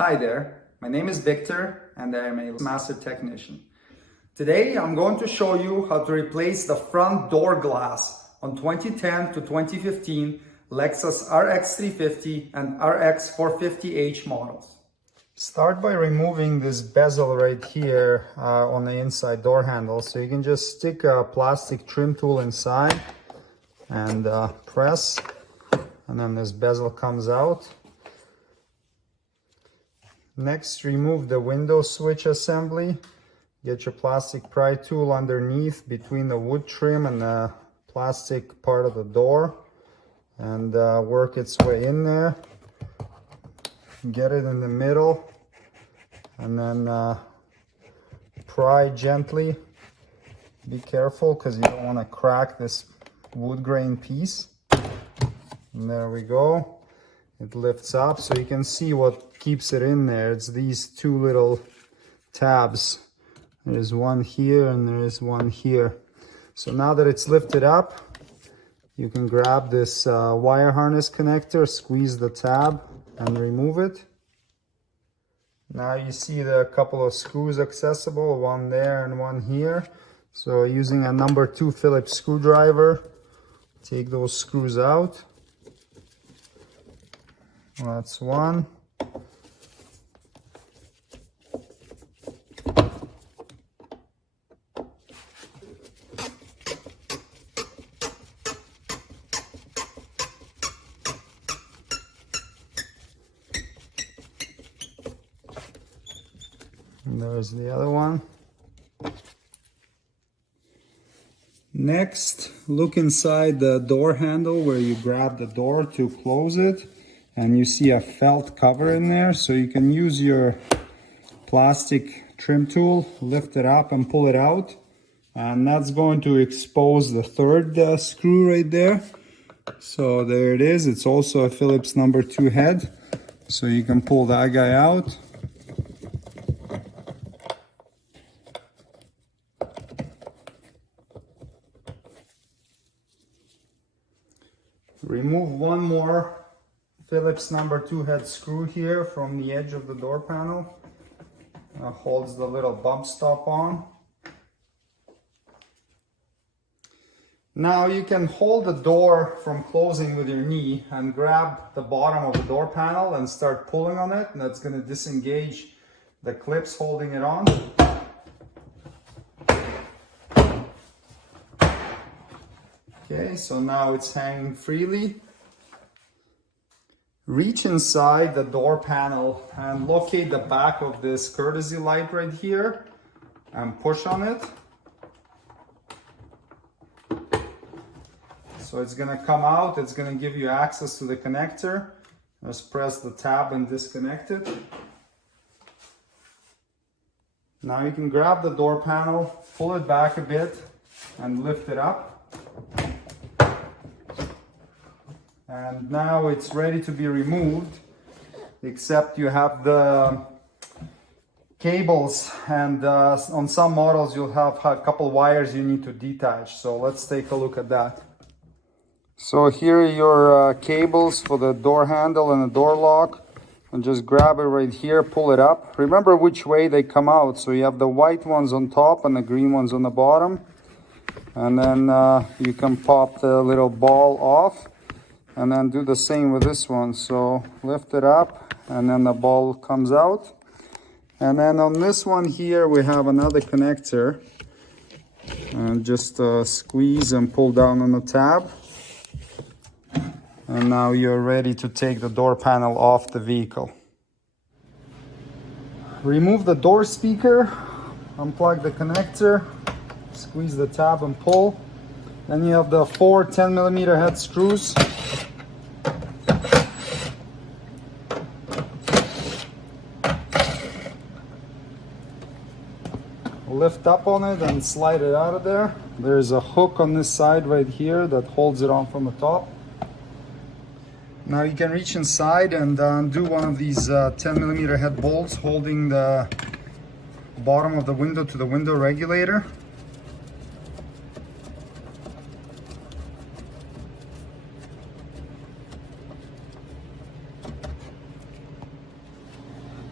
Hi there, my name is Victor and I am a master technician. Today I'm going to show you how to replace the front door glass on 2010 to 2015 Lexus RX350 and RX450h models. Start by removing this bezel right here on the inside door handle. So you can just stick a plastic trim tool inside and press, and then this bezel comes out. Next, remove the window switch assembly. Get your plastic pry tool underneath between the wood trim and the plastic part of the door and work its way in there. Get it in the middle and then pry gently. Be careful because you don't want to crack this wood grain piece. And there we go. It lifts up so you can see what keeps it in there. It's these two little tabs. There's one here and there is one here. So now that it's lifted up, you can grab this wire harness connector, squeeze the tab and remove it. Now you see the couple of screws accessible, one there and one here. So using a number 2 Phillips screwdriver, take those screws out. That's one. And there's the other one. Next, look inside the door handle where you grab the door to close it. And you see a felt cover in there, so you can use your plastic trim tool, lift it up and pull it out. And that's going to expose the third screw right there. So there it is. It's also a Phillips number 2 head. So you can pull that guy out. Remove one more Phillips number 2 head screw here from the edge of the door panel. Holds the little bump stop on. Now you can hold the door from closing with your knee and grab the bottom of the door panel and start pulling on it, and that's going to disengage the clips holding it on. Okay, so now it's hanging freely. Reach inside the door panel and locate the back of this courtesy light right here and push on it. So it's going to come out, it's going to give you access to the connector. Just press the tab and disconnect it. Now you can grab the door panel, pull it back a bit and lift it up. And now it's ready to be removed, except you have the cables, and on some models you'll have a couple wires you need to detach. So let's take a look at that. So here are your cables for the door handle and the door lock. And just grab it right here, pull it up. Remember which way they come out. So you have the white ones on top and the green ones on the bottom. And then you can pop the little ball off. And then do the same with this one. So lift it up and then the ball comes out. And then on this one here we have another connector. And just squeeze and pull down on the tab. And now you're ready to take the door panel off the vehicle. Remove the door speaker, unplug the connector, squeeze the tab and pull. Then you have the 4 10mm head screws. Lift up on it and slide it out of there. There's a hook on this side right here that holds it on from the top. Now you can reach inside and undo one of these 10mm head bolts holding the bottom of the window to the window regulator.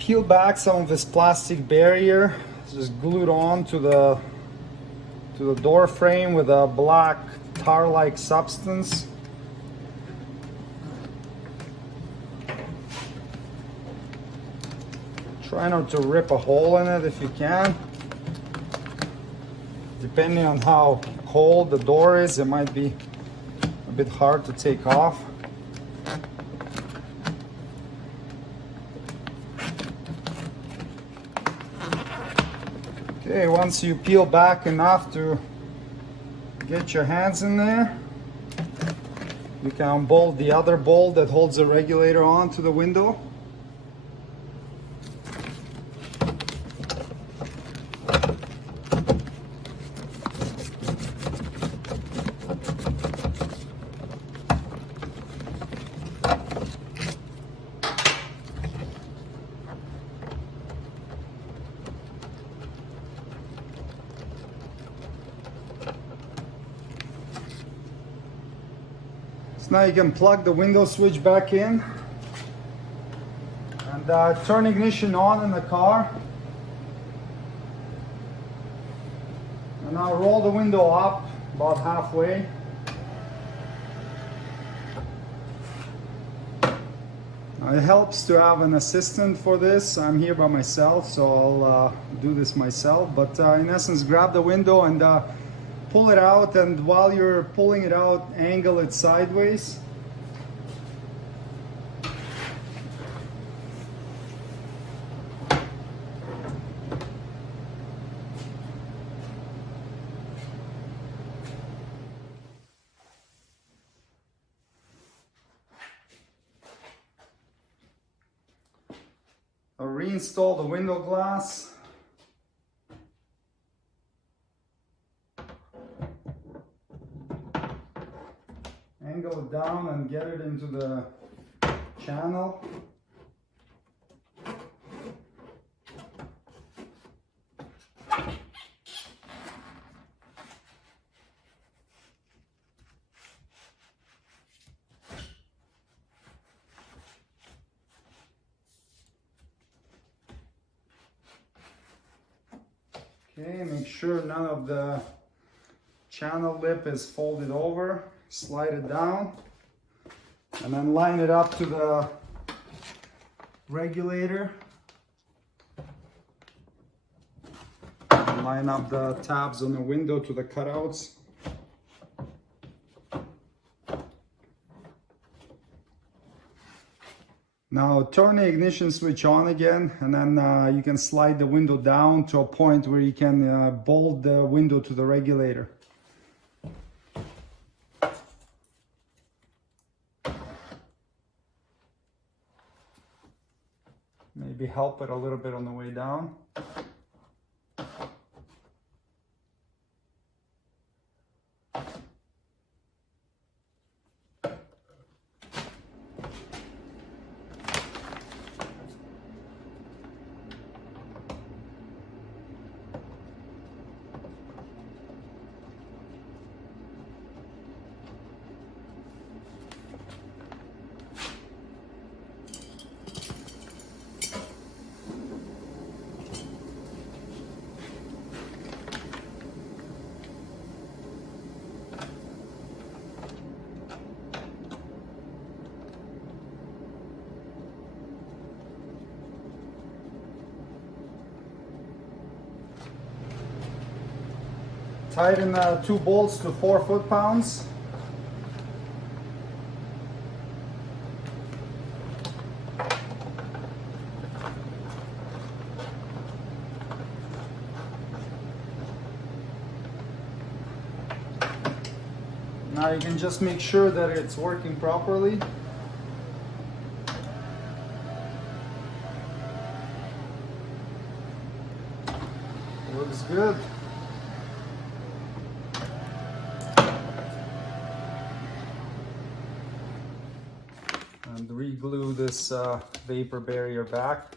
peel back some of this plastic barrier. It's just glued on to the door frame with a black tar-like substance. Try not to rip a hole in it if you can. Depending on how cold the door is, it might be a bit hard to take off. Okay, once you peel back enough to get your hands in there, you can unbolt the other bolt that holds the regulator onto the window. Now you can plug the window switch back in and turn ignition on in the car. And now roll the window up about halfway. Now it helps to have an assistant for this. I'm here by myself, so I'll do this myself. But in essence, grab the window and pull it out, and while you're pulling it out, angle it sideways. I'll reinstall the window glass. Angle it down and get it into the channel. Okay, make sure none of the channel lip is folded over. Slide it down and then line it up to the regulator. And line up the tabs on the window to the cutouts. Now turn the ignition switch on again, and then you can slide the window down to a point where you can bolt the window to the regulator. Maybe help it a little bit on the way down. Tighten 2 bolts to 4 foot-pounds. Now you can just make sure that it's working properly. Looks good. And re-glue this vapor barrier back.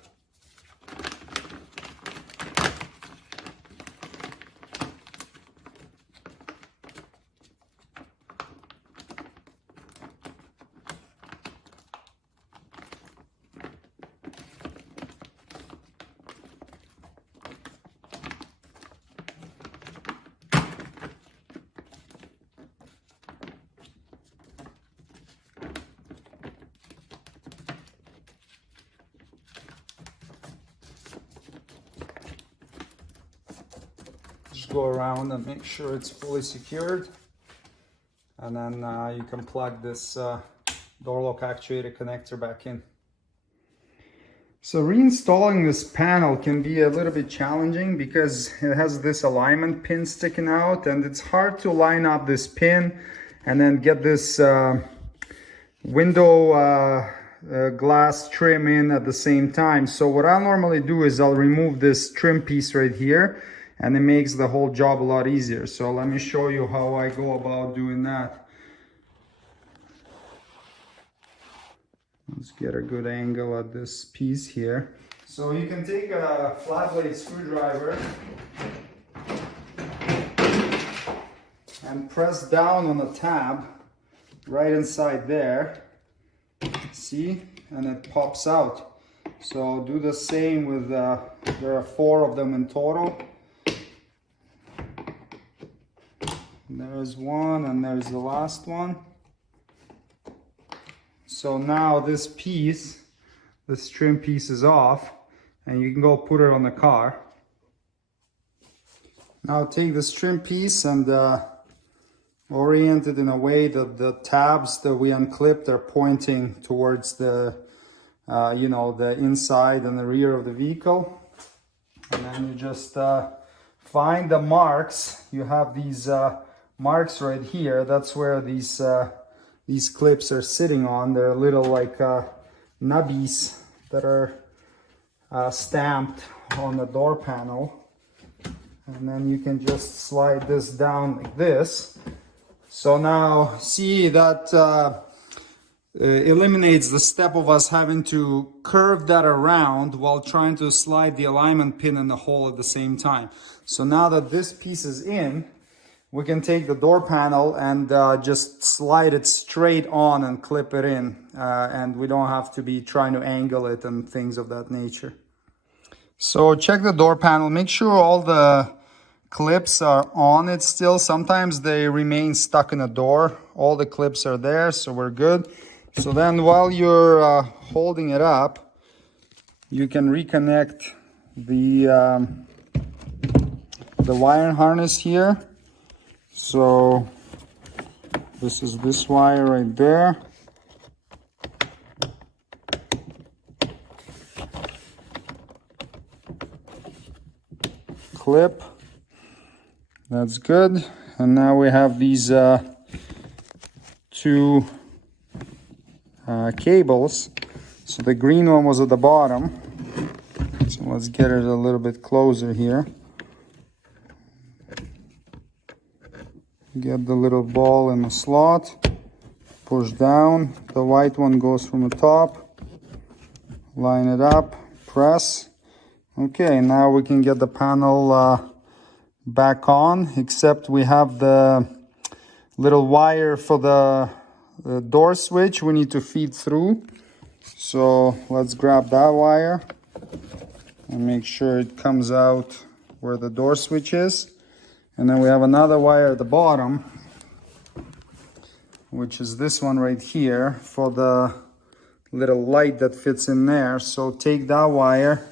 Just go around and make sure it's fully secured. And then you can plug this door lock actuator connector back in. So reinstalling this panel can be a little bit challenging because it has this alignment pin sticking out, and it's hard to line up this pin and then get this window glass trim in at the same time. So what I'll normally do is I'll remove this trim piece right here, and it makes the whole job a lot easier. So let me show you how I go about doing that. Let's get a good angle at this piece here. So you can take a flat blade screwdriver and press down on the tab right inside there. See? And it pops out. So do the same with, there are 4 of them in total. There's one, and there's the last one. So now this piece, this trim piece is off, and you can go put it on the car. Now take this trim piece and orient it in a way that the tabs that we unclipped are pointing towards the, you know, the inside and the rear of the vehicle. And then you just find the marks. You have these marks right here. That's where these clips are sitting on. They're little like nubbies that are stamped on the door panel. And then you can just slide this down like this. So now see that eliminates the step of us having to curve that around while trying to slide the alignment pin in the hole at the same time. So now that this piece is in, we can take the door panel and just slide it straight on and clip it in. And we don't have to be trying to angle it and things of that nature. So check the door panel, make sure all the clips are on it still. Sometimes they remain stuck in the door. All the clips are there, so we're good. So then while you're holding it up, you can reconnect the wire harness here. So this is this wire right there. Clip. That's good. And now we have these 2 cables. So the green one was at the bottom. So let's get it a little bit closer here. Get the little ball in the slot. Push down. The white one goes from the top. Line it up. Press. Okay, now we can get the panel back on, except we have the little wire for the door switch we need to feed through. So let's grab that wire and make sure it comes out where the door switch is. And then we have another wire at the bottom, which is this one right here for the little light that fits in there. So take that wire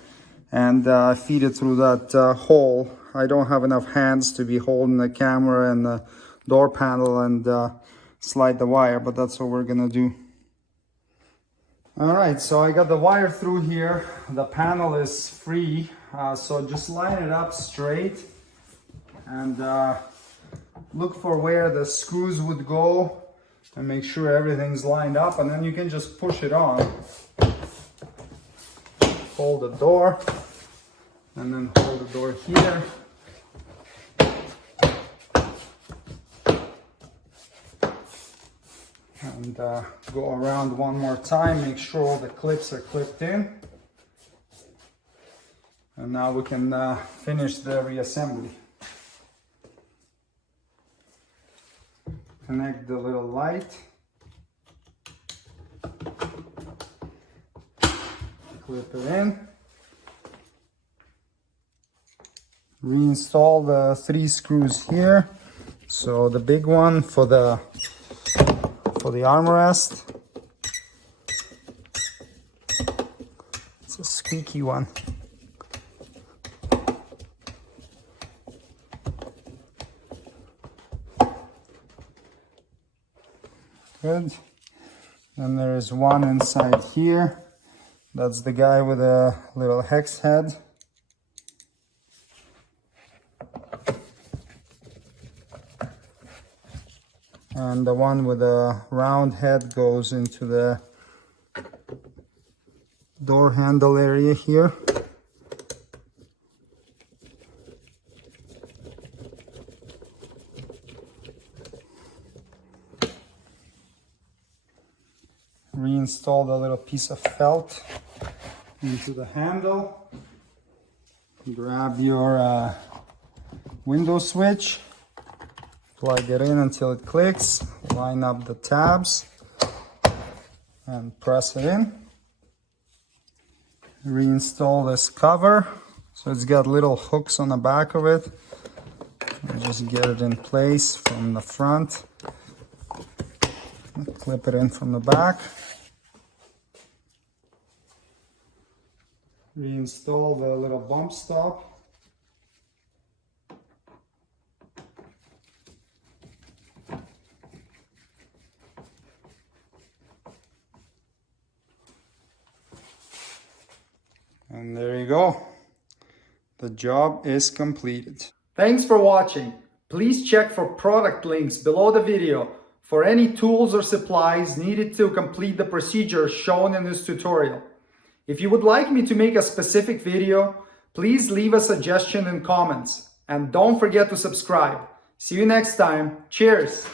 and feed it through that hole. I don't have enough hands to be holding the camera and the door panel and slide the wire, but that's what we're gonna do. All right, so I got the wire through here. The panel is free, so just line it up straight and look for where the screws would go and make sure everything's lined up, and then you can just push it on. Hold the door and then hold the door here. And go around one more time, make sure all the clips are clipped in. And now we can finish the reassembly. Connect the little light. Clip it in. Reinstall the 3 screws here. So the big one for the armrest. It's a squeaky one. Good. And there is one inside here. That's the guy with a little hex head. And the one with a round head goes into the door handle area here. Reinstall the little piece of felt into the handle. Grab your window switch, plug it in until it clicks, line up the tabs and press it in. Reinstall this cover, so it's got little hooks on the back of it. And just get it in place from the front. Clip it in from the back. Reinstall the little bump stop. And there you go. The job is completed. Thanks for watching. Please check for product links below the video for any tools or supplies needed to complete the procedure shown in this tutorial. If you would like me to make a specific video, please leave a suggestion in comments. And don't forget to subscribe. See you next time. Cheers!